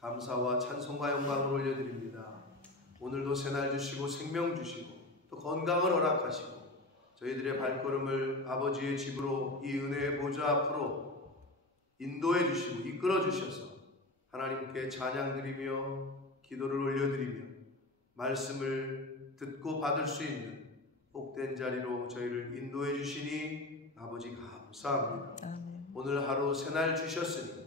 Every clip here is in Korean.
감사와 찬송과 영광을 올려드립니다. 오늘도 새날 주시고 생명 주시고 또 건강을 허락하시고 저희들의 발걸음을 아버지의 집으로 이 은혜의 보좌 앞으로 인도해 주시고 이끌어 주셔서 하나님께 찬양드리며 기도를 올려드리며 말씀을 듣고 받을 수 있는 복된 자리로 저희를 인도해 주시니 아버지 감사합니다. 아멘. 오늘 하루 새날 주셨으니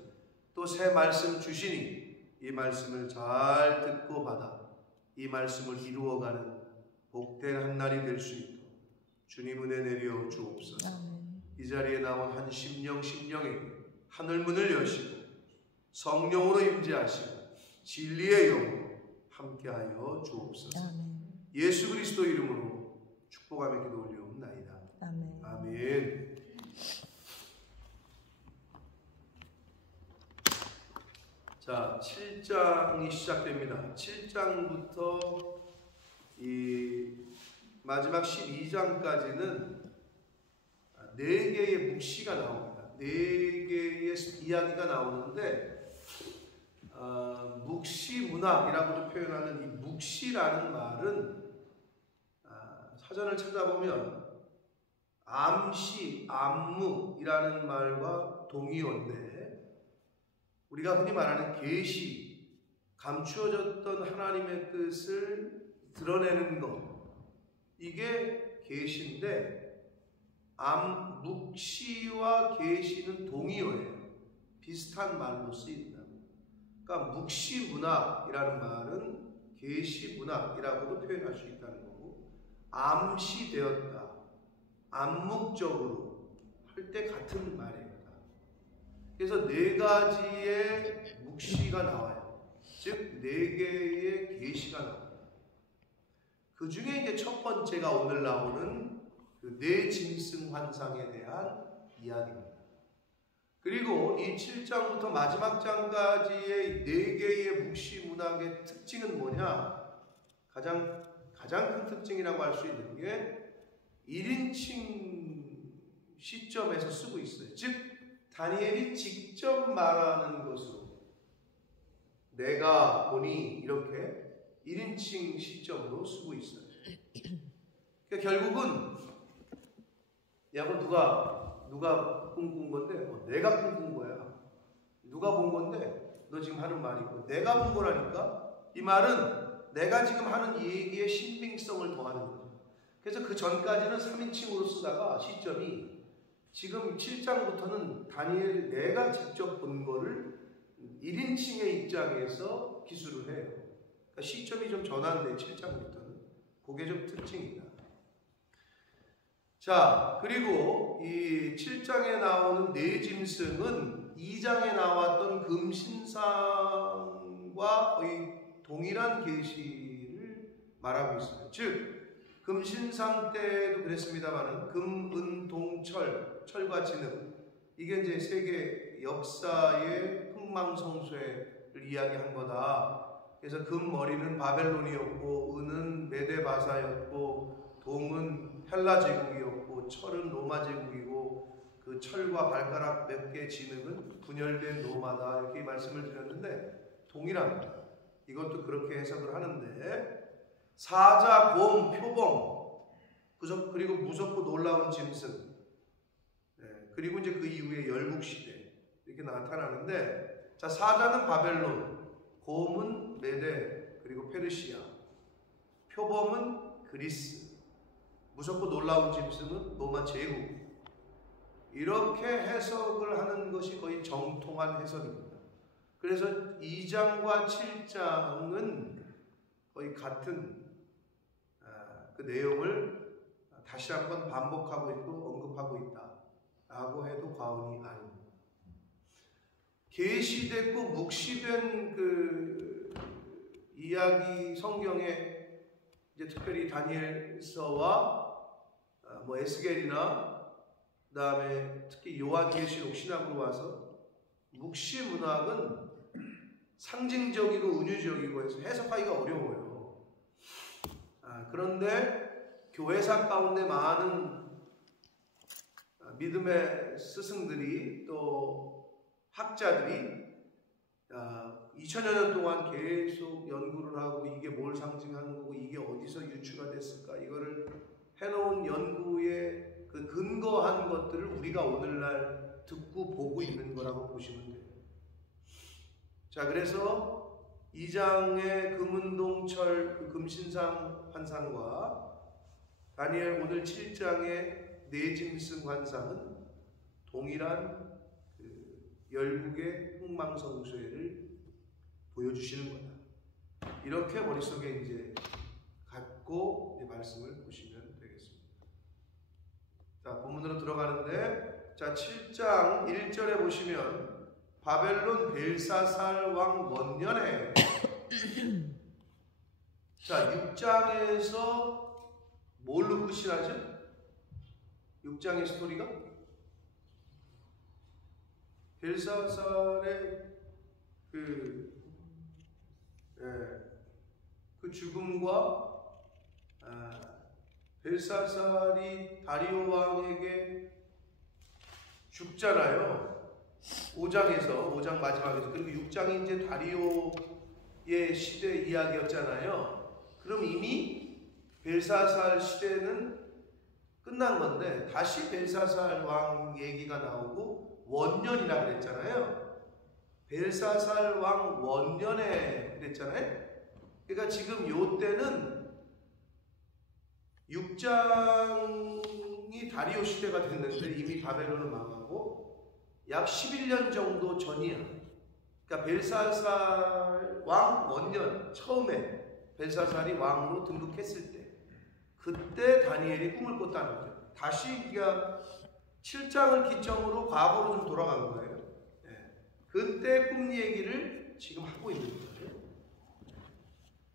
또 새 말씀 주시니 이 말씀을 잘 듣고 받아 이 말씀을 이루어가는 복된 한 날이 될 수 있도록 주님 은혜 내려 주옵소서. 아멘. 이 자리에 나온 한 심령에게 하늘문을 여시고 성령으로 임재하시고 진리의 영으로 함께하여 주옵소서. 아멘. 예수 그리스도 이름으로 축복하며 기도 올려옵나이다. 아멘. 아멘. 자, 7장이 시작됩니다. 7장부터 이 마지막 12장까지는 4개의 묵시가 나옵니다. 4개의 이야기가 나오는데 묵시 문학이라고도 표현하는 이 묵시라는 말은 사전을 찾아보면 암시, 암묵이라는 말과 동의어인데 우리가 흔히 말하는 계시, 감추어졌던 하나님의 뜻을 드러내는 것, 이게 계시인데 묵시와 계시는 동의어예요. 비슷한 말로 쓰인다. 그러니까 묵시 문학이라는 말은 계시 문학이라고도 표현할 수 있다는 거고, 암시되었다, 암묵적으로 할 때 같은 말이에요. 그래서 4가지의 묵시가 나와요. 즉 4개의 계시가 나옵니다. 그 중에 이제 첫 번째가 오늘 나오는 그 뇌짐승 환상에 대한 이야기입니다. 그리고 이 7장부터 마지막 장까지의 4개의 묵시 문학의 특징은 뭐냐? 가장 큰 특징이라고 할 수 있는 게 1인칭 시점에서 쓰고 있어요. 즉 다니엘이 직접 말하는 것으로 내가 보니 이렇게 1인칭 시점으로 쓰고 있어요. 그러니까 결국은 야고 누가 꿈꾼 건데 내가 꿈꾼 거야. 누가 본 건데 너 지금 하는 말이고 내가 본 거라니까 이 말은 내가 지금 하는 얘기의 신빙성을 더하는 거죠. 그래서 그 전까지는 3인칭으로 쓰다가 시점이 지금 7장부터는 다니엘이 내가 직접 본 거를 1인칭의 입장에서 기술을 해요. 그러니까 시점이 좀 전환돼 7장부터는. 그게 좀 특징이다. 자, 그리고 이 7장에 나오는 뇌짐승은 2장에 나왔던 금신상과 거의 동일한 계시를 말하고 있어요. 즉 금신상 때도 그랬습니다만은 금, 은, 동, 철과 진흙, 이게 이제 세계 역사의 흥망성쇠를 이야기한 거다. 그래서 금 머리는 바벨론이었고, 은은 메데바사였고, 동은 헬라 제국이었고, 철은 로마 제국이고, 그 철과 발가락 몇 개 진흙은 분열된 로마다, 이렇게 말씀을 드렸는데 동일합니다. 이것도 그렇게 해석을 하는데 사자, 곰, 표범, 그리고 무섭고 놀라운 짐승, 그리고 이제 그 이후에 열국시대 이렇게 나타나는데, 자, 사자는 바벨론, 곰은 메데, 그리고 페르시아, 표범은 그리스, 무섭고 놀라운 짐승은 로마 제국. 이렇게 해석을 하는 것이 거의 정통한 해석입니다. 그래서 2장과 7장은 거의 같은 그 내용을 다시 한번 반복하고 있고 언급하고 있다라고 해도 과언이 아닙니다. 계시됐고 묵시된 그 이야기 성경에 이제 특별히 다니엘서와 뭐 에스겔이나 그다음에 특히 요한계시록 신학으로 와서 묵시 문학은 상징적이고 은유적이고 해서 해석하기가 어려워요. 그런데 교회사 가운데 많은 믿음의 스승들이 또 학자들이 2000여 년 동안 계속 연구를 하고 이게 뭘 상징하는 거고 이게 어디서 유추가 됐을까 이거를 해놓은 연구의 그 근거한 것들을 우리가 오늘날 듣고 보고 있는 거라고 보시면 돼요. 자, 그래서 2장의 금은동철 그 금신상 환상과 다니엘 오늘 7장의 내짐승 환상은 동일한 그 열국의 흥망성쇠를 보여주시는 거다. 이렇게 머릿속에 이제 갖고 이제 말씀을 보시면 되겠습니다. 자, 본문으로 들어가는데, 자, 7장 1절에 보시면 바벨론 벨사살 왕 원년에 자, 6장에서 뭘로 끝이 나죠? 6장의 스토리가 벨사살의 그 죽음과 벨사살이 다리오 왕에게 죽잖아요. 5장 마지막에서. 그리고 6장이 이제 다리오의 시대 이야기였잖아요. 그럼 이미 벨사살 시대는 끝난 건데 다시 벨사살 왕 얘기가 나오고 원년이라 그랬잖아요. 벨사살 왕 원년에 그랬잖아요. 그러니까 지금 요 때는 6장이 다리오 시대가 됐는데 이미 바벨론은 망하고 약 11년 정도 전이야. 그러니까 벨사살 왕 원년 처음에 벨사살이 왕으로 등극했을 때 그때 다니엘이 꿈을 꿨다는 거죠. 다시 그러니까 7장을 기점으로 과거로 좀 돌아간 거예요. 그때 꿈 얘기를 지금 하고 있는 거예요.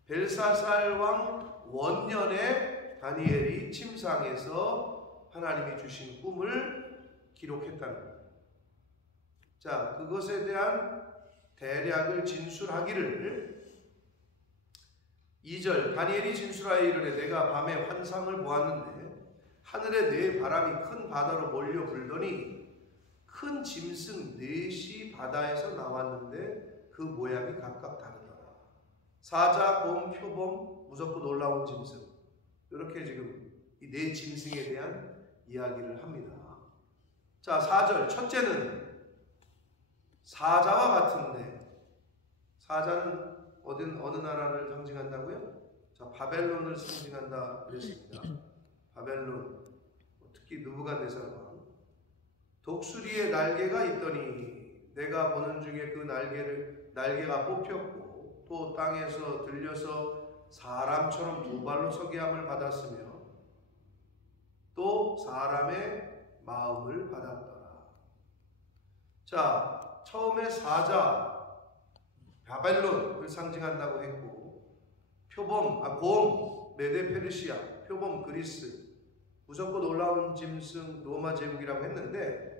벨사살 왕 원년에 다니엘이 침상에서 하나님이 주신 꿈을 기록했다는 거예요. 자, 그것에 대한 대략을 진술하기를 2절 다니엘이 진술하여 이르되 내가 밤에 환상을 보았는데 하늘에 네 바람이 큰 바다로 몰려 불더니 큰 짐승 넷이 바다에서 나왔는데 그 모양이 각각 다르더라. 사자, 곰, 표범, 무섭고 놀라운 짐승. 이렇게 지금 이 네 짐승에 대한 이야기를 합니다. 자, 4절 첫째는 사자와 같은데 사자는 어느 나라를 상징한다고요? 자, 바벨론을 상징한다 그랬습니다. 바벨론, 특히 느부갓네살 왕. 독수리의 날개가 있더니 내가 보는 중에 그 날개가 뽑혔고 또 땅에서 들려서 사람처럼 두 발로 서게 함을 받았으며 또 사람의 마음을 받았더라. 자, 처음에 사자 바벨론을 상징한다고 했고 표범, 곰 메데 페르시아, 표범 그리스, 무섭고 놀라운 짐승 로마 제국이라고 했는데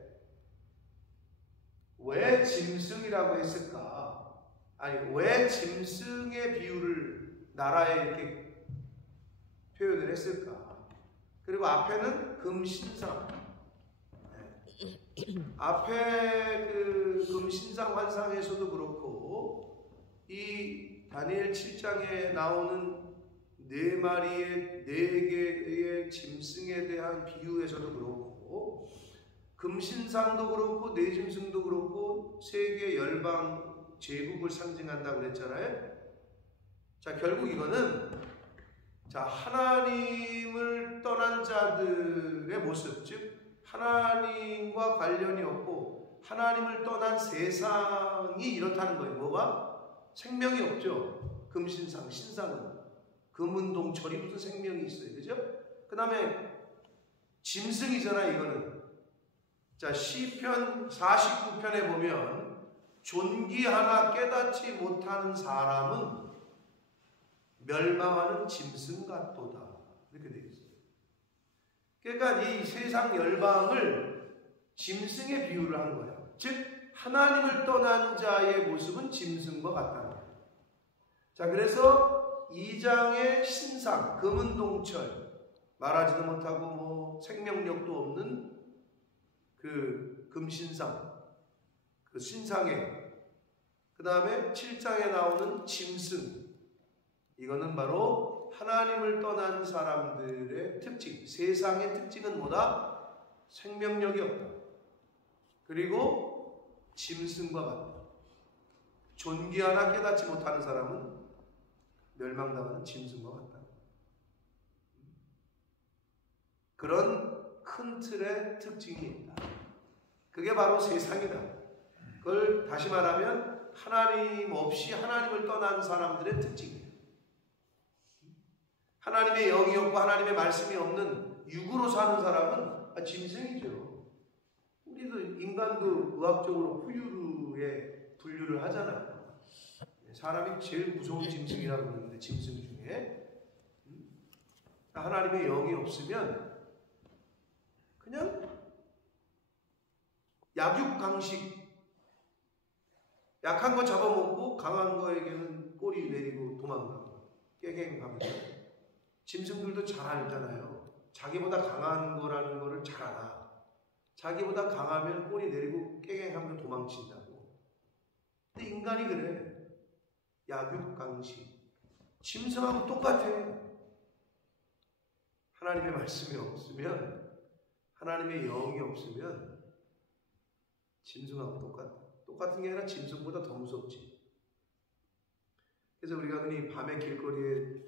왜 짐승이라고 했을까? 아니, 왜 짐승의 비유를 나라에 이렇게 표현을 했을까? 그리고 앞에는 금신상. 앞에 그 금신상 환상에서도 그렇고 이 다니엘 7장에 나오는 네 개의 짐승에 대한 비유에서도 그렇고 금신상도 그렇고 네 짐승도 그렇고 세계 열방 제국을 상징한다고 그랬잖아요. 자, 결국 이거는 자, 하나님을 떠난 자들의 모습, 즉 하나님과 관련이 없고 하나님을 떠난 세상이 이렇다는 거예요. 뭐가? 생명이 없죠. 금신상, 신상은 금은동철이 무슨 생명이 있어요, 그죠? 그 다음에 짐승이잖아, 이거는. 자, 시편 49편에 보면 존귀 하나 깨닫지 못하는 사람은 멸망하는 짐승 같도다, 이렇게 되어 있어요. 그러니까 이 세상 열방을 짐승에 비유를 한 거예요. 즉 하나님을 떠난 자의 모습은 짐승과 같다는 거예요. 자, 그래서 2장의 신상, 금은동철, 말하지도 못하고 뭐 생명력도 없는 그 금신상, 그 신상의 그 다음에 7장에 나오는 짐승, 이거는 바로 하나님을 떠난 사람들의 특징. 세상의 특징은 뭐다? 생명력이 없다. 그리고 짐승과 같다. 존귀 하나 깨닫지 못하는 사람은 멸망당하는 짐승과 같다. 그런 큰 틀의 특징이 있다. 그게 바로 세상이다. 그걸 다시 말하면 하나님 없이 하나님을 떠난 사람들의 특징이에요. 하나님의 영이 없고 하나님의 말씀이 없는 육으로 사는 사람은 짐승이죠. 우리도 인간도 의학적으로 후유류에 분류를 하잖아요. 사람이 제일 무서운 짐승이라고 그러는데, 짐승 중에 하나님의 영이 없으면 그냥 약육강식, 약한 거 잡아먹고 강한 거에게는 꼬리 내리고 도망가고 깨갱하면서. 짐승들도 잘 알잖아요. 자기보다 강한 거라는 거를 잘 알아. 자기보다 강하면 꼬리 내리고 깨갱하면서 도망친다고. 근데 인간이 그래. 약육강식. 짐승하고 똑같아. 하나님의 말씀이 없으면, 하나님의 영이 없으면 짐승하고 똑같아. 똑같은 게 아니라 짐승보다 더 무섭지. 그래서 우리가 흔히 밤에 길거리에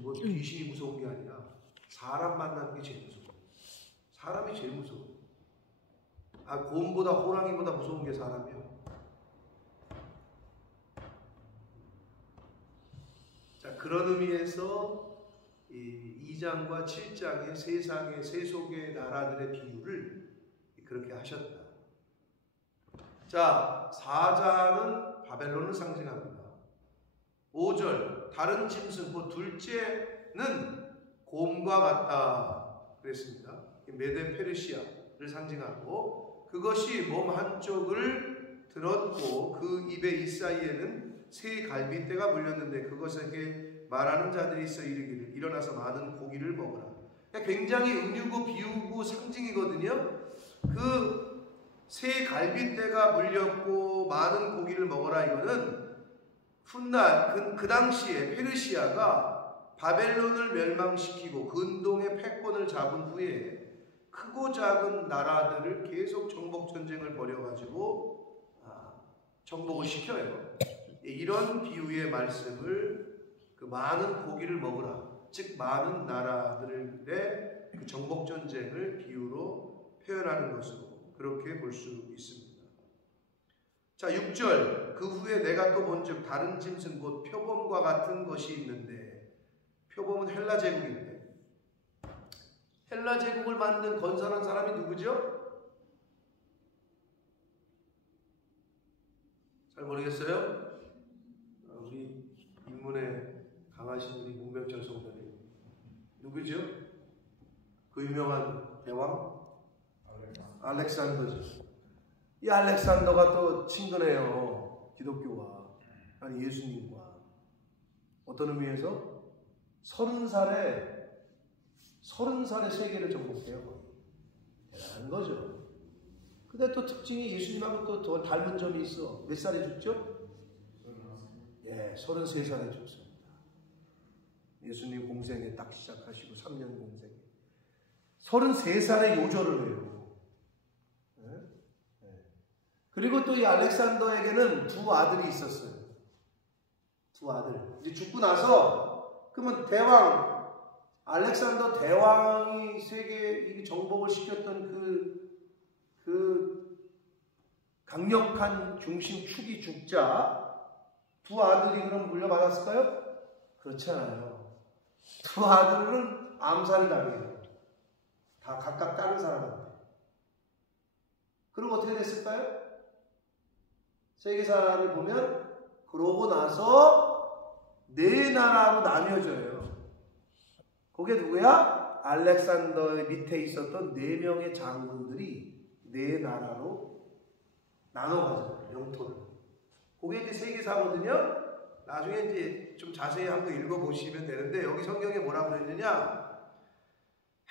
뭐 귀신이 무서운 게 아니라 사람 만나는 게 제일 무서워. 사람이 제일 무서워. 곰보다 호랑이보다 무서운 게 사람이야. 자, 그런 의미에서 이 2장과 7장의 세상의 세속의 나라들의 비유를 그렇게 하셨다. 자, 4장은 바벨론을 상징합니다. 5절, 다른 짐승, 둘째는 곰과 같다 그랬습니다. 메데 페르시아를 상징하고, 그것이 몸 한쪽을 들었고 그 입의 이 사이에는 새 갈빗대가 물렸는데 그것에게 말하는 자들이 있어 이르기를 일어나서 많은 고기를 먹으라. 굉장히 은유고 비유고 상징이거든요. 그 새 갈빗대가 물렸고 많은 고기를 먹어라, 이거는 훗날 그 당시에 페르시아가 바벨론을 멸망시키고 근동의 패권을 잡은 후에 크고 작은 나라들을 계속 정복 전쟁을 벌여가지고 정복을 시켜요. 이런 비유의 말씀을 그 많은 고기를 먹으라, 즉 많은 나라들의 그 정복 전쟁을 비유로 표현하는 것으로 그렇게 볼 수 있습니다. 자, 6절, 그 후에 내가 또 본즉 다른 짐승 곧 표범과 같은 것이 있는데, 표범은 헬라 제국인데, 헬라 제국을 만든 건설한 사람이 누구죠? 잘 모르겠어요? 우리 인문에 강하신 우리 문병철 성도님 누구죠? 그 유명한 대왕 알렉산더죠. 이 알렉산더가 또 친근해요. 기독교와, 아니 예수님과. 어떤 의미에서 30살에 세계를 정복해요. 대단한 거죠. 근데 또 특징이 예수님하고 또 더 닮은 점이 있어. 몇 살에 죽죠? 예, 33살에 죽습니다. 예수님 공생에 딱 시작하시고 3년 공생에 33살에 요절을 해요. 그리고 또 이 알렉산더에게는 두 아들이 있었어요. 두 아들. 이제 죽고 나서, 그러면 대왕, 알렉산더 대왕이 세계 정복을 시켰던 그 강력한 중심 축이 죽자, 두 아들이 그럼 물려받았을까요? 그렇지 않아요. 두 아들은 암살을 당해요. 다 각각 다른 사람한테. 그럼 어떻게 됐을까요? 세계사를 보면 그러고 나서 네 나라로 나뉘어져요. 그게 누구야? 알렉산더의 밑에 있었던 4명의 장군들이 네 나라로 나눠가져요. 영토를. 그게 이제 세계사거든요. 나중에 이제 좀 자세히 한번 읽어보시면 되는데, 여기 성경에 뭐라고 그랬느냐?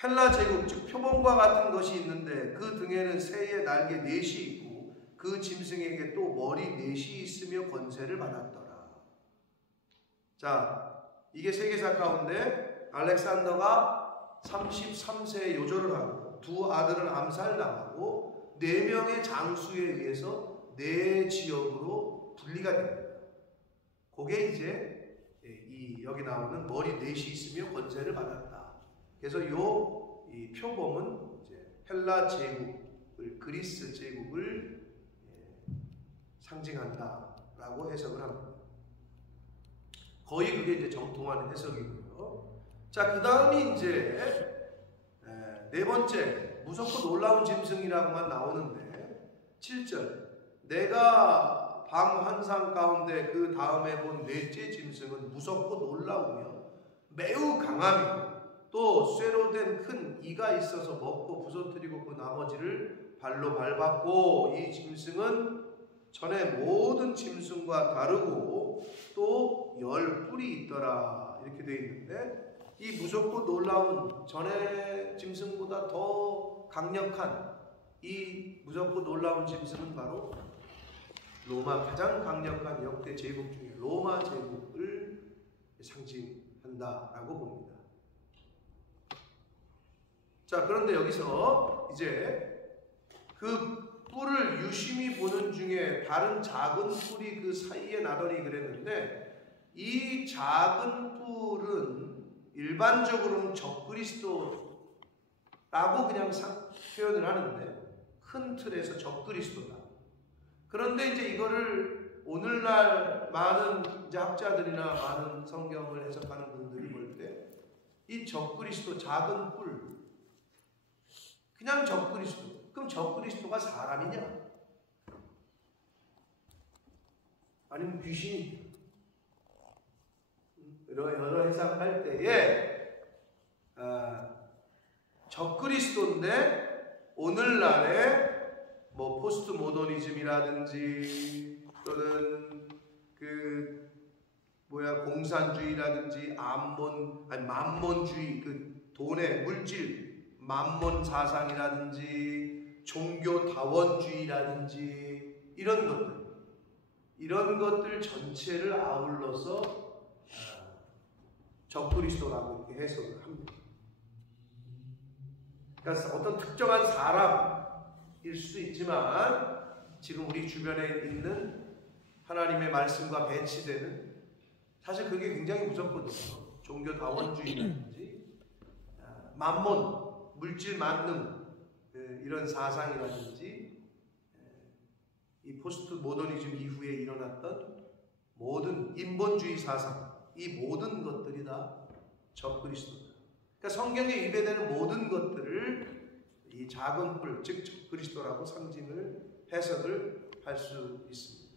헬라 제국, 즉 표범과 같은 것이 있는데 그 등에는 새의 날개 4이 있고 그 그 짐승에게 또 머리 넷이 있으며 권세를 받았더라. 자, 이게 세계사 가운데 알렉산더가 33세에 요절을 하고 두 아들은 암살당하고 4명의 장수에 의해서 4지역으로 분리가 됩니다. 그게 이제 여기 나오는 머리 넷이 있으며 권세를 받았다. 그래서 이 표범은 이제 헬라 제국을, 그리스 제국을 상징한다라고 해석을 합니다. 거의 그게 이제 정통한 해석이고요. 자, 그 다음이 이제 4번째 무섭고 놀라운 짐승이라고만 나오는데 7절 내가 밤 환상 가운데 그 다음에 본 4째 짐승은 무섭고 놀라우며 매우 강하며 또 쇠로 된 큰 이가 있어서 먹고 부서뜨리고 그 나머지를 발로 밟았고 이 짐승은 전에 모든 짐승과 다르고 또 10뿔이 있더라 이렇게 되어 있는데 이 무섭고 놀라운 전에 짐승보다 더 강력한 이 무섭고 놀라운 짐승은 바로 로마 가장 강력한 역대 제국 중에 로마 제국을 상징한다라고 봅니다. 자, 그런데 여기서 이제 그 뿔을 유심히 보는 중에 다른 작은 뿔이 그 사이에 나더니 그랬는데 이 작은 뿔은 일반적으로는 적그리스도라고 그냥 표현을 하는데 큰 틀에서 적그리스도다. 그런데 이제 이거를 오늘날 많은 이제 학자들이나 많은 성경을 해석하는 분들이 볼 때 이 적그리스도 작은 뿔 그냥 적그리스도. 그럼 적그리스도가 사람이냐? 아니면 귀신이냐? 여러 해석할 때에 적그리스도인데 오늘날에 뭐 포스트 모더니즘이라든지 또는 공산주의라든지 만몬주의 돈의 물질 만몬 사상이라든지 종교다원주의라든지 이런 것들 전체를 아울러서 적그리스도라고 이렇게 해석을 합니다. 그러니까 어떤 특정한 사람일 수도 있지만 지금 우리 주변에 있는 하나님의 말씀과 배치되는 사실 그게 굉장히 무섭거든요. 종교다원주의라든지 만몬 물질 만능 이런 사상이라든지 이 포스트 모더니즘 이후에 일어났던 모든 인본주의 사상 이 모든 것들이 다 적그리스도다. 그러니까 성경에 위배되는 모든 것들을 이 작은 뿔 즉 적그리스도라고 상징을 해석을 할 수 있습니다.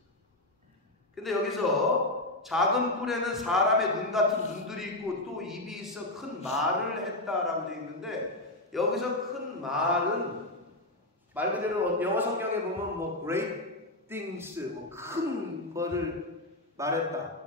근데 여기서 작은 뿔에는 사람의 눈 같은 눈들이 있고 또 입이 있어 큰 말을 했다라고 되어 있는데 여기서 큰 말은 말 그대로 영어 성경에 보면 뭐 great things 큰 거를 말했다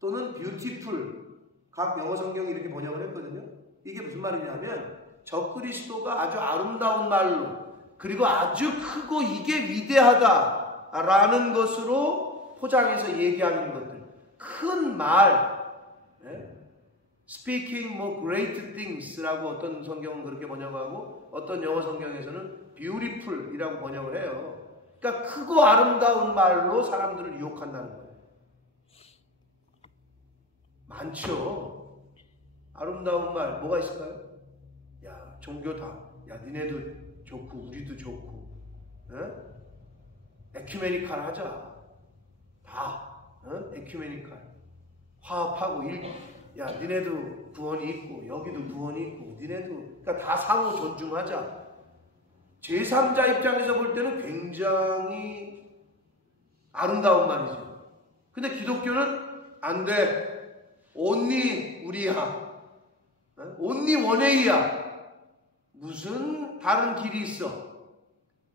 또는 beautiful 각 영어 성경이 이렇게 번역을 했거든요. 이게 무슨 말이냐면 적그리스도가 아주 아름다운 말로 그리고 아주 크고 이게 위대하다라는 것으로 포장해서 얘기하는 것들 큰 말 speaking great things라고 어떤 성경은 그렇게 번역하고 어떤 영어 성경에서는 beautiful이라고 번역을 해요. 그러니까 크고 아름다운 말로 사람들을 유혹한다는 거예요. 많죠. 아름다운 말 뭐가 있을까요? 야 종교다. 야 니네도 좋고 우리도 좋고 에큐메니칼 하자. 다 에큐메니칼 화합하고 야 니네도 구원이 있고 여기도 구원이 있고 니네도 그러니까 다 상호 존중하자. 제3자 입장에서 볼 때는 굉장히 아름다운 말이죠. 근데 기독교는 안 돼. only 우리야. only 원웨이야. 무슨 다른 길이 있어.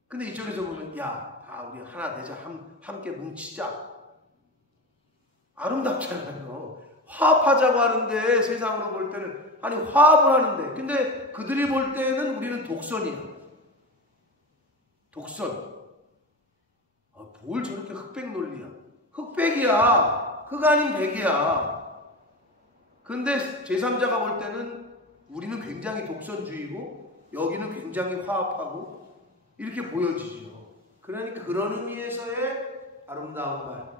근데 이쪽에서 보면 야, 다 우리 하나 되자. 함께 뭉치자. 아름답잖아요. 화합하자고 하는데 세상으로 볼 때는 아니 화합을 하는데 근데 그들이 볼 때는 우리는 독선이야. 독선. 뭘 저렇게 흑백 논리야. 흑백이야. 흑 아닌 백이야. 근데 제3자가 볼 때는 우리는 굉장히 독선주의고 여기는 굉장히 화합하고 이렇게 보여지죠. 그러니까 그런 의미에서의 아름다운 말.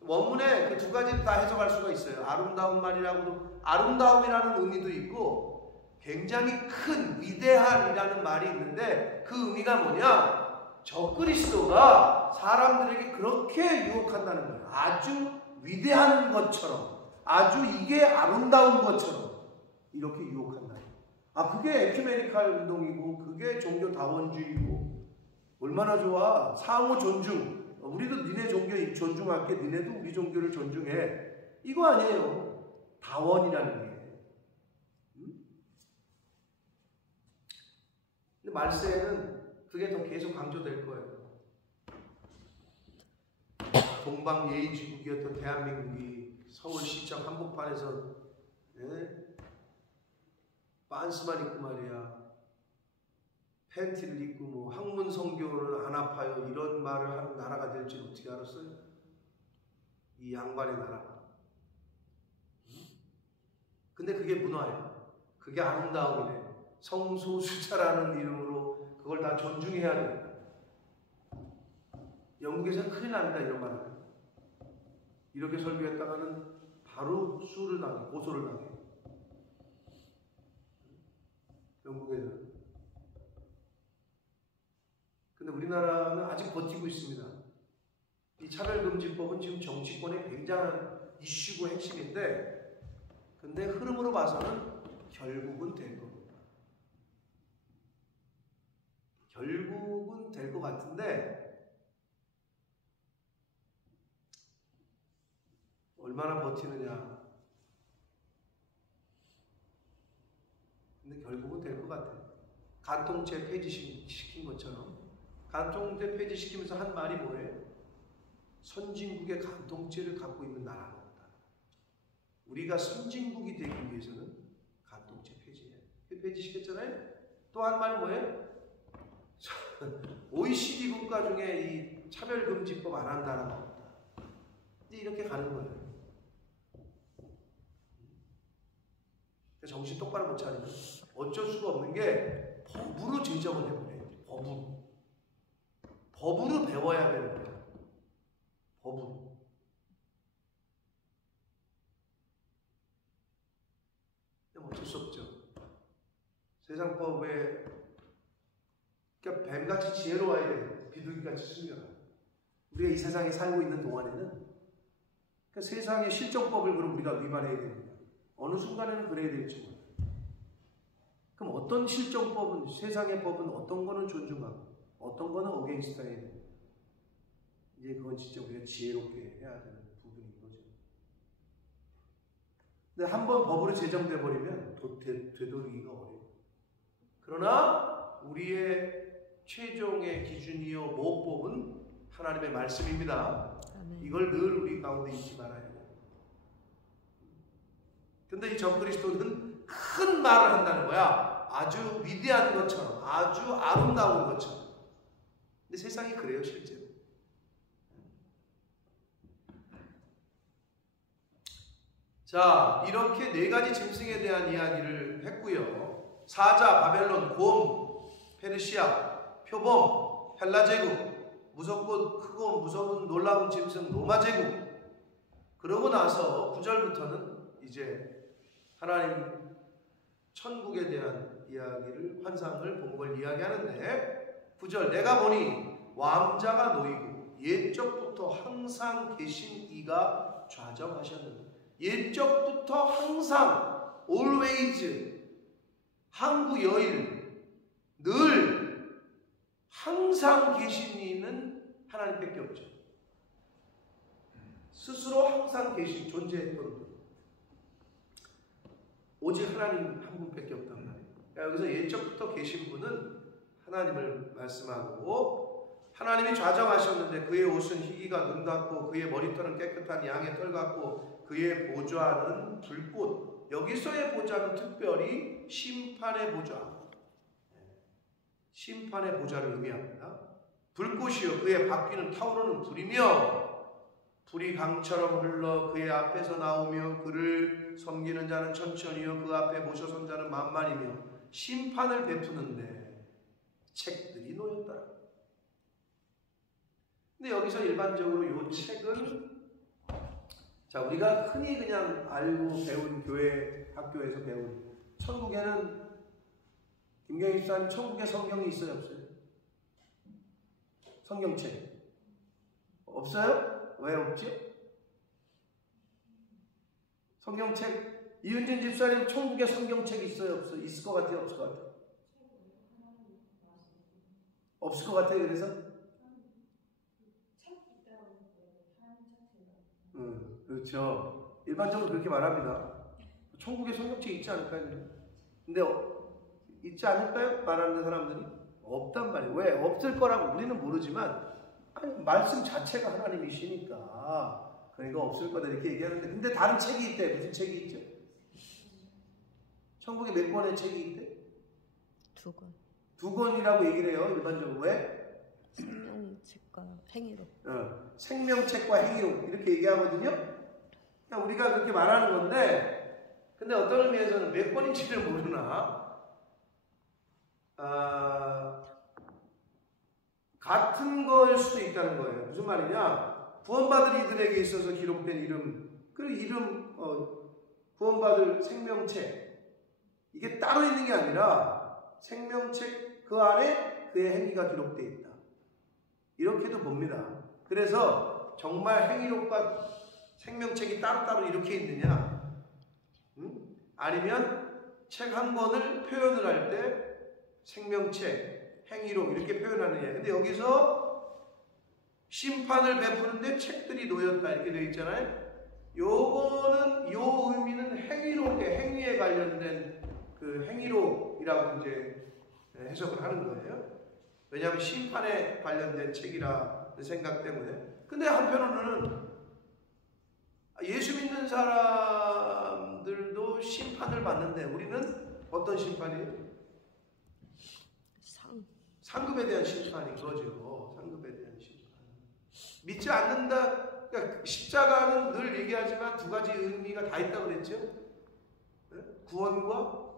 원문에 그 두 가지를 다 해석할 수가 있어요. 아름다운 말이라고도, 아름다움이라는 의미도 있고 굉장히 큰 위대한이라는 말이 있는데 그 의미가 뭐냐? 적그리스도가 사람들에게 그렇게 유혹한다는 거예요. 아주 위대한 것처럼, 아주 이게 아름다운 것처럼 이렇게 유혹한다. 그게 에큐메니칼 운동이고 그게 종교 다원주의고 얼마나 좋아. 상호 존중. 우리도 니네 종교 존중할게. 니네도 우리 종교를 존중해. 이거 아니에요. 다원이라는 게. 근데 말세에는 그게 더 계속 강조될 거예요. 동방 예의지국이었던 대한민국이 서울시청 한복판에서 빤스만 입고 말이야. 팬티를 입고 뭐 학문 성교를 안 아파요. 이런 말을 하는 나라가 될지 어떻게 알았어요? 이 양반의 나라가. 근데 그게 문화예요. 그게 아름다움이네. 성소수자라는 이름으로 그걸 다 존중해야 됩니다. 영국에서는 큰일 납니다. 이런 말을. 이렇게 설교했다가는 바로 수를 당해, 고소를 당해. 영국에는. 근데 우리나라는 아직 버티고 있습니다. 이 차별금지법은 지금 정치권의 굉장한 이슈고 핵심인데, 근데 흐름으로 봐서는 결국은 될 겁니다. 결국은 될 것 같은데 얼마나 버티느냐. 근데 결국은 될 것 같아요. 간통죄 폐지시킨 것처럼. 간통죄 폐지시키면서 한 말이 뭐예요? 선진국의 간통죄를 갖고 있는 나라가 없다. 우리가 선진국이 되기 위해서는 간통죄 폐지시켰잖아요. 또 한 말이 뭐예요? OECD 국가 중에 이 차별금지법 안 한 나라가 없다. 근데 이렇게 가는 거예요. 정신 똑바로 못 차리면 어쩔 수가 없는 게 법으로 제정을 해버려요. 법으로 배워야 되는 거예요. 법으로. 근데 어쩔 수 없죠. 세상법에 그러니까 뱀같이 지혜로워야 돼요. 비둘기같이 숨겨라. 우리가 이 세상에 살고 있는 동안에는 그러니까 세상의 실정법을 그럼 우리가 위반해야 됩니다. 어느 순간에는 그래야 될지 몰라요. 그럼 어떤 실정법은, 세상의 법은 어떤 거는 존중하고 어떤 거는 어게인스트에 이제 그건 진짜 우리가 지혜롭게 해야 되는 부분인 거죠. 근데 한번 법으로 제정돼 버리면 되돌리기가 어려워요. 그러나 우리의 최종의 기준이요 모법은 하나님의 말씀입니다. 이걸 늘 우리 가운데 잊지 말아야 돼요. 근데 이 적그리스도는 큰 말을 한다는 거야. 아주 위대한 것처럼, 아주 아름다운 것처럼. 근데 세상이 그래요, 실제로. 자, 이렇게 네 가지 짐승에 대한 이야기를 했고요. 사자, 바벨론, 곰, 페르시아, 표범, 헬라 제국, 무섭고 크고 무서운 놀라운 짐승 로마 제국. 그러고 나서 9절부터는 이제 하나님 천국에 대한 이야기를, 환상을 본 걸 이야기하는데 9절, 내가 보니 왕자가 놓이고 옛적부터 항상 계신 이가 좌정하셨는데, 옛적부터 항상 always, 항구여일, 늘 항상 계신 이는 하나님밖에 없죠. 스스로 항상 계신, 존재했던 분, 오직 하나님 한 분밖에 없단 말이에요. 그러니까 여기서 옛적부터 계신 분은 하나님을 말씀하고, 하나님이 좌정하셨는데 그의 옷은 희기가 눈 같고 그의 머리털은 깨끗한 양의 털 같고 그의 보좌는 불꽃. 여기서의 보좌는 특별히 심판의 보좌, 심판의 보좌를 의미합니다. 불꽃이요 그의 바퀴는 타오르는 불이며 불이 강처럼 흘러 그의 앞에서 나오며 그를 섬기는 자는 천천히요 그 앞에 모셔 선 자는 만만이며 심판을 베푸는데 책들이 놓였더라. 근데 여기서 일반적으로 이 책은 자 우리가 흔히 그냥 알고 배운 교회 학교에서 배운 천국에는 김경희 집사님 천국에 성경이 있어요 없어요? 성경책 없어요? 왜 없지? 성경책 이은진 집사님 천국에 성경책 있어요 없어요? 있을 것 같아요 없을 것 같아요? 없을 것 같아요. 그래서 그렇죠. 일반적으로 그렇게 말합니다. 천국에 성경책 있지 않을까요? 근데 있지 않을까요? 말하는 사람들이 없단 말이에요. 왜? 없을 거라고 우리는 모르지만 아니, 말씀 자체가 하나님이시니까 그러니까 없을 거다 이렇게 얘기하는데 근데 다른 책이 있대. 무슨 책이 있죠? 천국에 몇 권의 책이 있대? 2권. 2권이라고 얘기를 해요. 일반적으로 왜? 생명책과 행위록. 생명책과 행위록 이렇게 얘기하거든요. 그냥 우리가 그렇게 말하는 건데 근데 어떤 의미에서는 몇 권인지를 모르나 같은 거일 수도 있다는 거예요. 무슨 말이냐? 구원받을 이들에게 있어서 기록된 이름 그리고 이름 구원받을 생명책 이게 따로 있는 게 아니라 생명책 그 안에 그의 행위가 기록되어 있다. 이렇게도 봅니다. 그래서 정말 행위록과 생명책이 따로따로 이렇게 있느냐? 아니면 책 한 권을 표현을 할 때 생명책, 행위록 이렇게 표현하느냐? 근데 여기서 심판을 베푸는데 책들이 놓였다 이렇게 되어 있잖아요. 요거는 요 의미는 행위에 관련된 그 행위록이라고 이제 해석을 하는 거예요. 왜냐하면 심판에 관련된 책이라 생각 때문에. 근데 한편으로는 예수 믿는 사람들도 심판을 받는데 우리는 어떤 심판이에요? 상급에 대한 심판인 거죠. 상급에 대한 심판. 믿지 않는다. 그러니까 십자가는 늘 얘기하지만 2가지 의미가 다 있다고 그랬죠. 구원과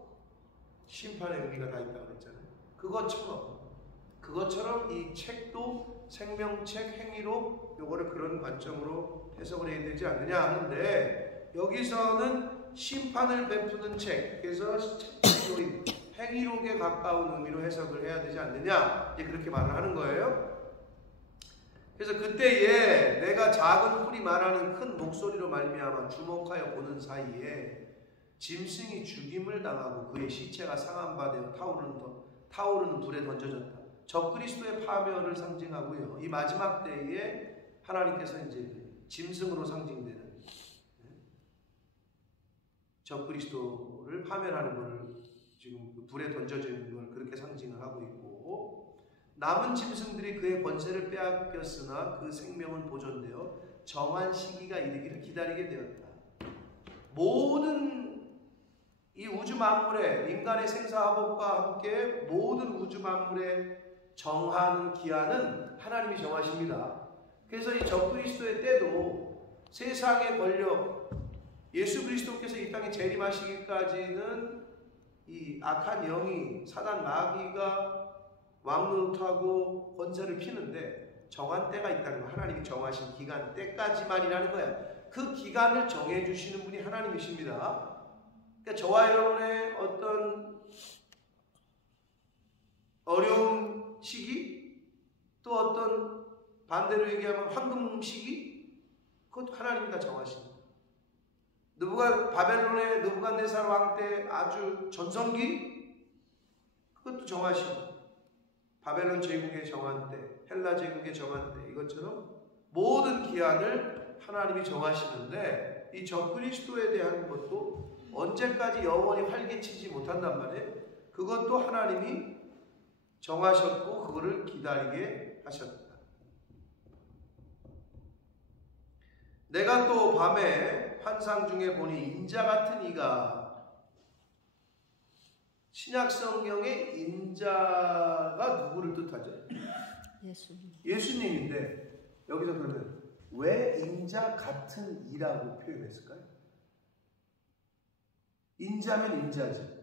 심판의 의미가 다 있다고 그랬잖아요. 그것처럼 이 책도 생명책, 행위록 요거를 그런 관점으로 해석을 해야 되지 않느냐 하는데 여기서는 심판을 베푸는 책, 그래서 행위록에 가까운 의미로 해석을 해야 되지 않느냐 이제 그렇게 말을 하는 거예요. 그래서 그때에 내가 작은 뿔이 말하는 큰 목소리로 말미암아 주목하여 보는 사이에 짐승이 죽임을 당하고 그의 시체가 상한 바 되어 타오르는 불에 던져졌다. 적그리스도의 파멸을 상징하고요. 이 마지막 때에 하나님께서 이제 짐승으로 상징되는 적그리스도를 파멸하는 것을 지금 불에 던져지는 걸 그렇게 상징을 하고 있고 남은 짐승들이 그의 권세를 빼앗겼으나 그 생명은 보존되어 정한 시기가 이르기를 기다리게 되었다. 모든 이 우주 만물에 인간의 생사화복과 함께 모든 우주 만물에 정하는 기한은 하나님이 정하십니다. 그래서 이 적그리스도의 때도 세상의 권력 예수 그리스도께서 이 땅에 재림하시기까지는 이 악한 영이 사단 마귀가 왕노릇하고 권세를 피는데 정한 때가 있다는 거. 하나님이 정하신 기간 때까지만이라는 거야. 그 기간을 정해주시는 분이 하나님이십니다. 그러니까 저와 여러분의 어떤 어려운 시기 또 어떤 반대로 얘기하면 황금 시기 그것도 하나님이 다 정하십니다. 바벨론의 느부갓네살 왕 때 아주 전성기 그것도 정하시고 바벨론 제국의 정한 때 헬라 제국의 정한 때 이것처럼 모든 기한을 하나님이 정하시는데 이 적그리스도에 대한 것도 언제까지 영원히 활개치지 못한단 말이에요. 그것도 하나님이 정하셨고 그거를 기다리게 하셨다. 내가 또 밤에 환상 중에 보니 인자 같은 이가 신약 성경의 인자가 누구를 뜻하죠? 예수님인데 여기서 그러면 왜 인자 같은 이라고 표현했을까요? 인자면 인자지.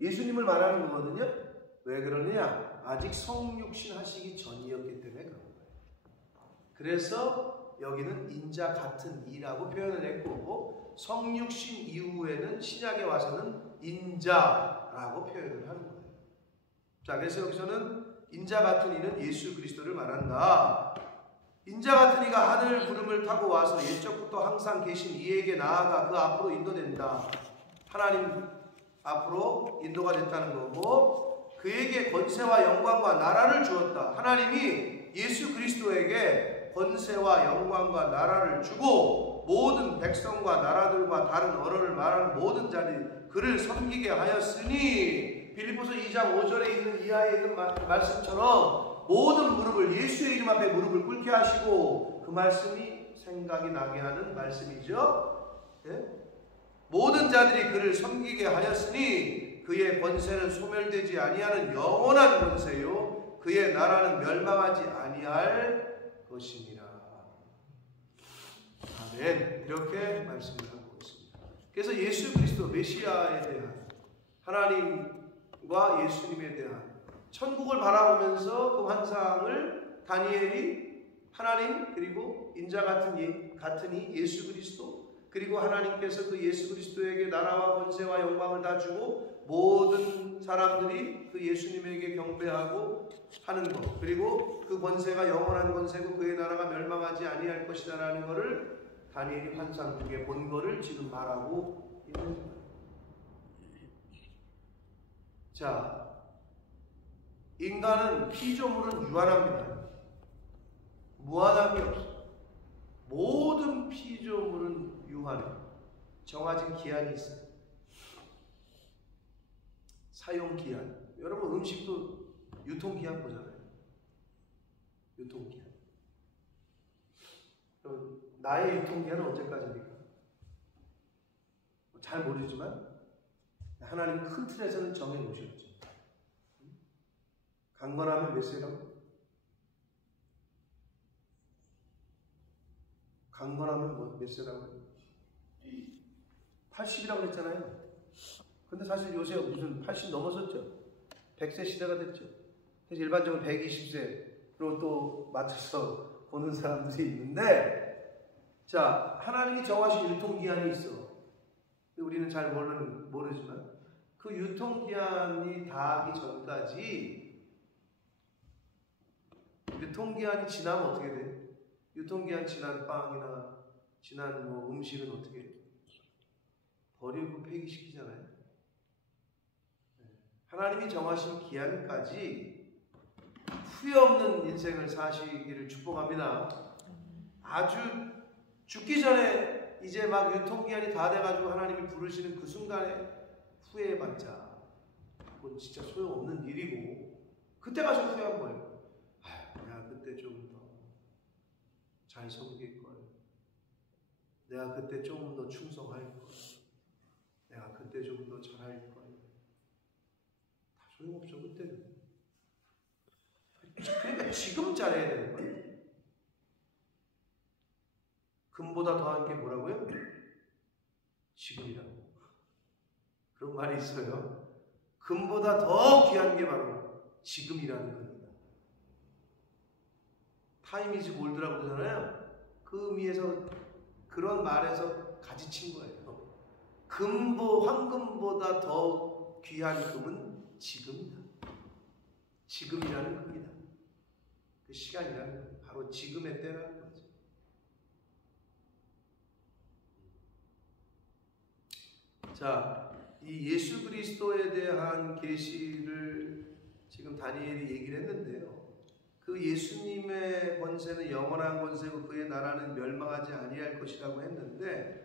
예수님을 말하는 거거든요. 왜 그러느냐? 아직 성육신 하시기 전이었기 때문에 그런 거예요. 그래서 여기는 인자 같은 이라고 표현을 했고, 성육신 이후에는 신약에 와서는 인자라고 표현을 하는 거예요. 자, 그래서 여기서는 인자 같은 이는 예수 그리스도를 말한다. 인자 같은 이가 하늘 구름을 타고 와서 옛적부터 항상 계신 이에게 나아가 그 앞으로 인도된다. 하나님 앞으로 인도가 됐다는 거고, 그에게 권세와 영광과 나라를 주었다. 하나님이 예수 그리스도에게 권세와 영광과 나라를 주고 모든 백성과 나라들과 다른 언어를 말하는 모든 자들이 그를 섬기게 하였으니, 빌립보서 2장 5절에 있는 이하에 있는 말씀처럼 모든 무릎을 예수의 이름 앞에 무릎을 꿇게 하시고, 그 말씀이 생각이 나게 하는 말씀이죠. 네? 모든 자들이 그를 섬기게 하였으니 그의 권세는 소멸되지 아니하는 영원한 권세요 그의 나라는 멸망하지 아니할 것이니라. 아멘. 이렇게 말씀을 하고 있습니다. 그래서 예수 그리스도 메시아에 대한, 하나님과 예수님에 대한 천국을 바라보면서 그 환상을 다니엘이 하나님 그리고 인자 같은 이 예수 그리스도, 그리고 하나님께서 그 예수 그리스도에게 나라와 권세와 영광을 다 주고 모든 사람들이 그 예수님에게 경배하고 하는 것, 그리고 그 권세가 영원한 권세고 그의 나라가 멸망하지 아니할 것이다 라는 것을 다니엘이 환상 중에 본 것을 지금 말하고 있는 거예요. 자, 인간은 피조물은 유한합니다. 무한함이 없어요. 모든 피조물은 유한해요. 정해진 기한이 있어요. 사용 기한. 여러분 음식도 유통 기한 보잖아요. 유통 기한. 나의 유통 기한은 언제까지입니까? 잘 모르지만 하나님 큰 틀에서는 정해 놓으셨죠. 강건하면 몇 세라고? 강건하면 몇 세라고요? 80이라고 그랬잖아요. 근데 사실 요새 무슨 80 넘어섰죠. 100세 시대가 됐죠. 그래서 일반적으로 120세로 또 맞춰서 보는 사람들이 있는데, 자, 하나님이 정하신 유통기한이 있어. 우리는 잘 모르지만 그 유통기한이 다하기 전까지, 유통기한이 지나면 어떻게 돼? 유통기한 지난 빵이나 지난 음식은 어떻게 해? 버리고 폐기시키잖아요. 하나님이 정하신 기한까지 후회 없는 인생을 사시기를 축복합니다. 아주 죽기 전에 이제 막 유통기한이 다 돼가지고 하나님이 부르시는 그 순간에 후회해봤자 그건 진짜 소용없는 일이고, 그때 가서 후회한 거예요. 내가 그때 좀 더 잘 섬길걸, 내가 그때 좀 더 충성할걸, 내가 그때 좀 더 잘할걸. 다 소용없죠 그때는. 그러니까 지금 잘해야 되는 거예요. 금보다 더한 게 뭐라고요? 지금이라고. 그런 말이 있어요. 금보다 더 귀한 게 바로 지금이라는 겁니다. 타임 이즈 골드라고 그러잖아요. 그 의미에서, 그런 말에서 가지친 거예요. 황금보다 더 귀한 금은 지금이다. 지금이라는 겁니다. 그 시간이라는 거예요. 바로 지금의 때라는 거죠. 자, 이 예수 그리스도에 대한 계시를 지금 다니엘이 얘기를 했는데요. 그 예수님의 권세는 영원한 권세고 그의 나라는 멸망하지 아니할 것이라고 했는데,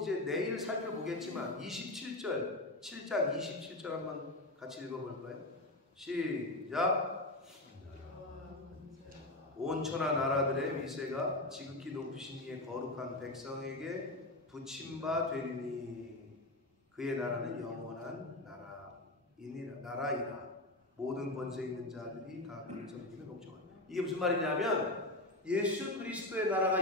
이제 내일 살펴보겠지만 27절, 7장 27절 한번 같이 읽어볼까요? 시작. 온 천하 나라들의 미세가 지극히 높으신 이의 거룩한 백성에게 붙임바 되리니 그의 나라는 영원한 나라이라. 모든 권세 있는 자들이 다 그를 섬기며 복종한다. 이게 무슨 말이냐면 예수 그리스도의 나라가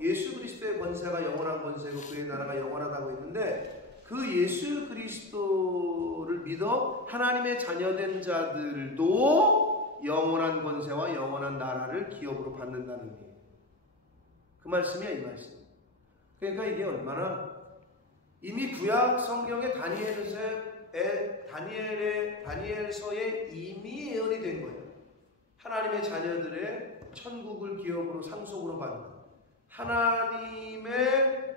예수 그리스도의 권세가 영원한 권세고 그의 나라가 영원하다고 했는데 그 예수 그리스도를 믿어 하나님의 자녀된 자들도 영원한 권세와 영원한 나라를 기업으로 받는다는 게 그 말씀이야, 이 말씀. 그러니까 이게 얼마나 이미 구약 성경의 다니엘서에 이미 예언이 된 거예요. 하나님의 자녀들의 천국을 기업으로 상속으로 받는 하나님의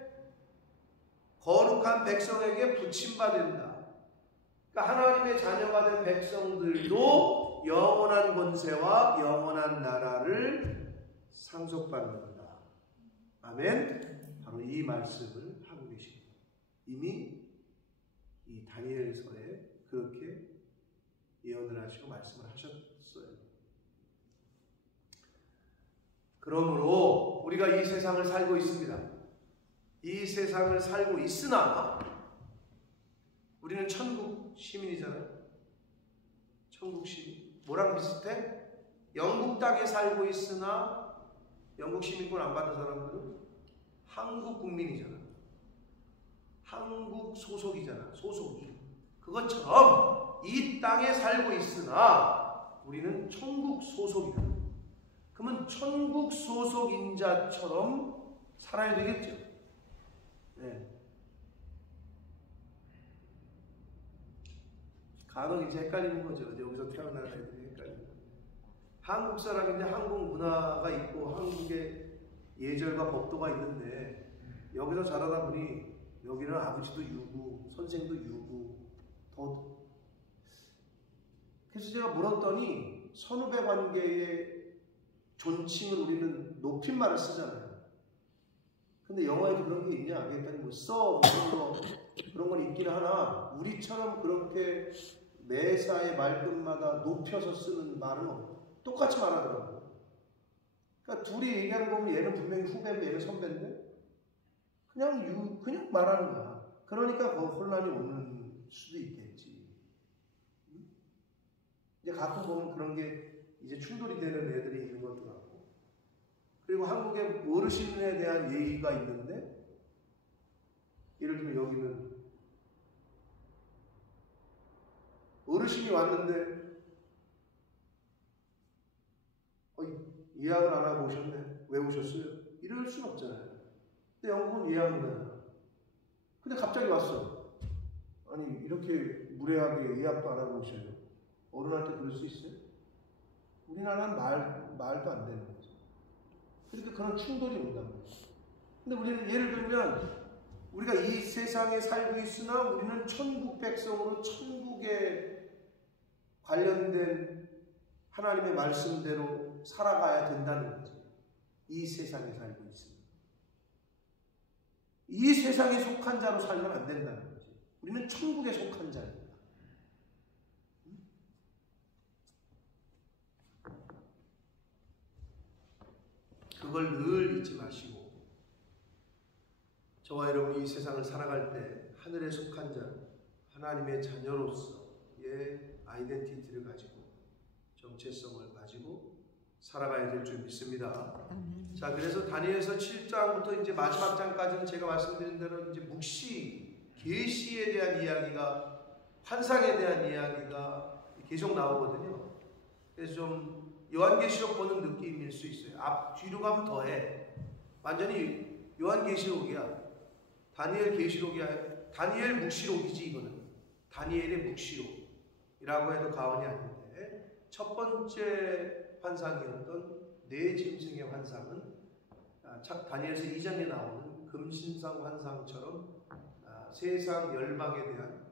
거룩한 백성에게 부침받는다. 그러니까 하나님의 자녀가 된 백성들도 영원한 권세와 영원한 나라를 상속받는다. 아멘. 바로 이 말씀을 하고 계십니다. 이미 이 다니엘서에 그렇게 예언을 하시고 말씀을 하셨어요. 그러므로 우리가 이 세상을 살고 있습니다. 이 세상을 살고 있으나 우리는 천국 시민이잖아요. 천국 시민. 뭐랑 비슷해? 영국 땅에 살고 있으나 영국 시민권 안 받은 사람들은 한국 국민이잖아. 한국 소속이잖아. 소속이. 그것처럼 이 땅에 살고 있으나 우리는 천국 소속이다. 그러면 천국 소속인자처럼 살아야 되겠죠. 네. 간혹 이제 헷갈리는 거죠. 여기서 태어난 애들이 헷갈리는 거죠. 한국 사람인데 한국 문화가 있고 한국의 예절과 법도가 있는데 여기서 자라다 보니 여기는 아버지도 유구, 선생도 유구, 그래서 제가 물었더니 선후배 관계의 존칭을 우리는 높임말을 쓰잖아요. 근데 영어에도 그런 게 있냐? 그러니까 그런 건 있긴 하나 우리처럼 그렇게 매사의 말끝마다 높여서 쓰는 말은 똑같이 말하더라고요. 그러니까 둘이 얘기하는 거 보면 얘는 분명히 후배고 얘는 선배인데 그냥 말하는 거야. 그러니까 혼란이 오는 수도 있겠지. 이제 가끔 보면 그런 게 이제 충돌이 되는 애들이 있는 것도 같고. 그리고 한국의 어르신에 대한 예의가 있는데 예를 들면 여기는 어르신이 왔는데 예약을 안 하고 오셨네. 왜 오셨어요? 이럴 순 없잖아요. 근데 영국은 예약을 하잖아. 근데 갑자기 왔어. 아니 이렇게 무례하게 예약도 안 하고 오셔요. 어른한테 그럴 수 있어요? 우리나라는 말도 안 되는 거죠. 그러니까 그런 충돌이 온다는 거죠. 근데 우리는 예를 들면 우리가 이 세상에 살고 있으나 우리는 천국 백성으로 천국에 관련된 하나님의 말씀대로 살아가야 된다는 거죠. 이 세상에 살고 있습니다. 이 세상에 속한 자로 살면 안 된다는 거죠. 우리는 천국에 속한 자입니다. 그걸 늘 잊지 마시고 저와 여러분이 이 세상을 살아갈 때 하늘에 속한 자, 하나님의 자녀로서의 아이덴티티를 가지고 정체성을 가지고 살아가야 될 줄 믿습니다. 자, 그래서 다니엘서 7장부터 이제 마지막 장까지는 제가 말씀드린 대로 이제 묵시, 계시에 대한 이야기가, 환상에 대한 이야기가 계속 나오거든요. 그래서 좀 요한계시록 보는 느낌일 수 있어요. 뒤로 가면 더해. 완전히 요한계시록이야. 다니엘 계시록이야. 다니엘 묵시록이지 이거는. 다니엘의 묵시록이라고 해도 과언이 아닌데 첫 번째 환상이었던 네 짐승의 환상은 다니엘서 2장에 나오는 금신상 환상처럼 세상 열방에 대한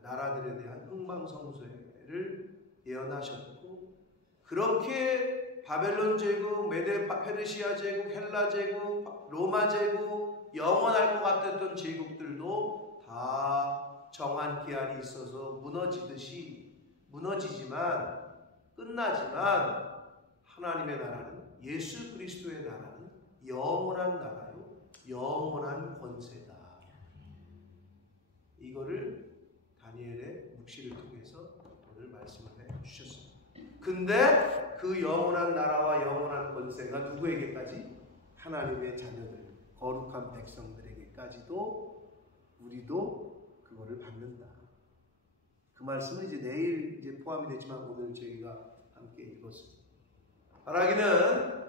나라들에 대한 흥망성쇠를 예언하셨고 그렇게 바벨론 제국, 메데 페르시아 제국, 헬라 제국, 로마 제국 영원할 것 같았던 제국들도 다 정한 기한이 있어서 무너지지만 끝나지만 하나님의 나라는 예수 그리스도의 나라는 영원한 나라요 영원한 권세다. 이거를 다니엘의 묵시를 통해서 오늘 말씀을 해 주셨어요. 근데 그 영원한 나라와 영원한 권세가 누구에게까지? 하나님의 자녀들, 거룩한 백성들에게까지도 우리도 그거를 받는다. 그 말씀은 이제 내일 이제 포함이 되지만 오늘 저희가 함께 읽었습니다. 바라기는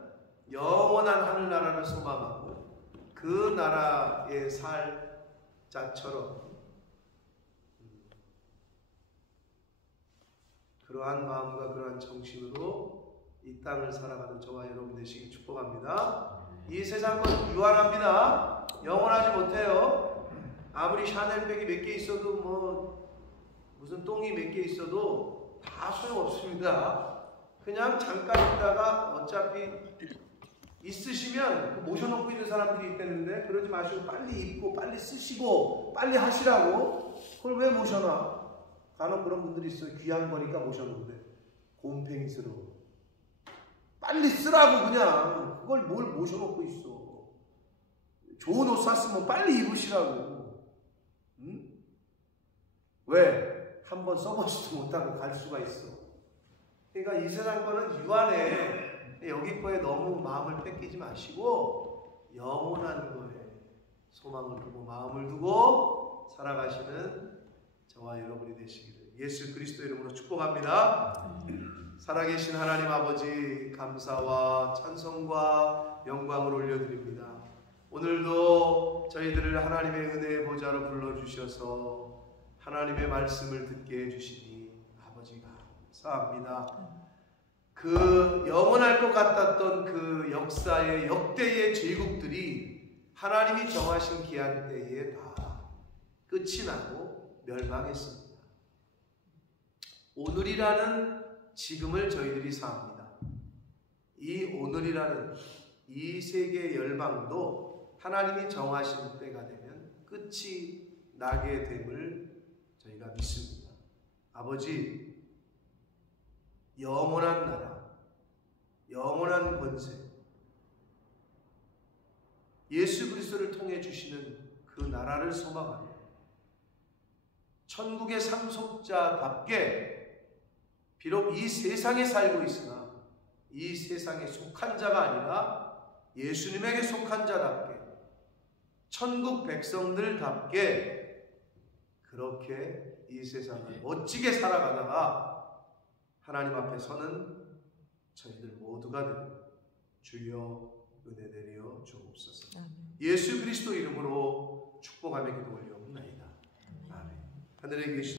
영원한 하늘나라를 소망하고 그 나라에 살 자처럼 그러한 마음과 그러한 정신으로 이 땅을 살아가는 저와 여러분 되시길 축복합니다. 이 세상 건 유한합니다. 영원하지 못해요. 아무리 샤넬백이 몇 개 있어도 무슨 똥이 몇 개 있어도 다 소용없습니다. 그냥 잠깐 있다가 어차피 있으시면 모셔놓고 있는 사람들이 있다는데 그러지 마시고 빨리 입고 빨리 쓰시고 빨리 하시라고. 그걸 왜 모셔놔? 간혹 그런 분들이 있어요. 귀한 거니까 모셔놓는데 곰팽이스러워. 빨리 쓰라고. 그냥 그걸 뭘 모셔놓고 있어. 좋은 옷 샀으면 빨리 입으시라고. 응? 왜? 한번 써보지도 못하고 갈 수가 있어. 그러니까 이 세상 거는 유한해. 여기 거에 너무 마음을 뺏기지 마시고 영원한 거에 소망을 두고 마음을 두고 살아가시는 저와 여러분이 되시기를 예수 그리스도 이름으로 축복합니다. 살아계신 하나님 아버지, 감사와 찬송과 영광을 올려드립니다. 오늘도 저희들을 하나님의 은혜의 보좌로 불러주셔서 하나님의 말씀을 듣게 해주시니 아버지가 감사합니다. 그 영원할 것 같았던 그 역사의 역대의 제국들이 하나님이 정하신 기한 때에 다 끝이 나고 멸망했습니다. 오늘이라는 지금을 저희들이 삽니다. 이 오늘이라는 이 세계 열방도 하나님이 정하신 때가 되면 끝이 나게 됨을 저희가 믿습니다. 아버지, 영원한 나라, 영원한 권세, 예수 그리스도를 통해 주시는 그 나라를 소망하며 천국의 상속자답게 비록 이 세상에 살고 있으나 이 세상에 속한 자가 아니라 예수님에게 속한 자답게 천국 백성들답게 그렇게 이 세상을 멋지게 살아가다가 하나님 앞에 서는 저희들 모두가 되는 주여 은혜 내려 주옵소서. 예수 그리스도 이름으로 축복하며 기도 올려옵나이다. 아멘. 하늘에 계신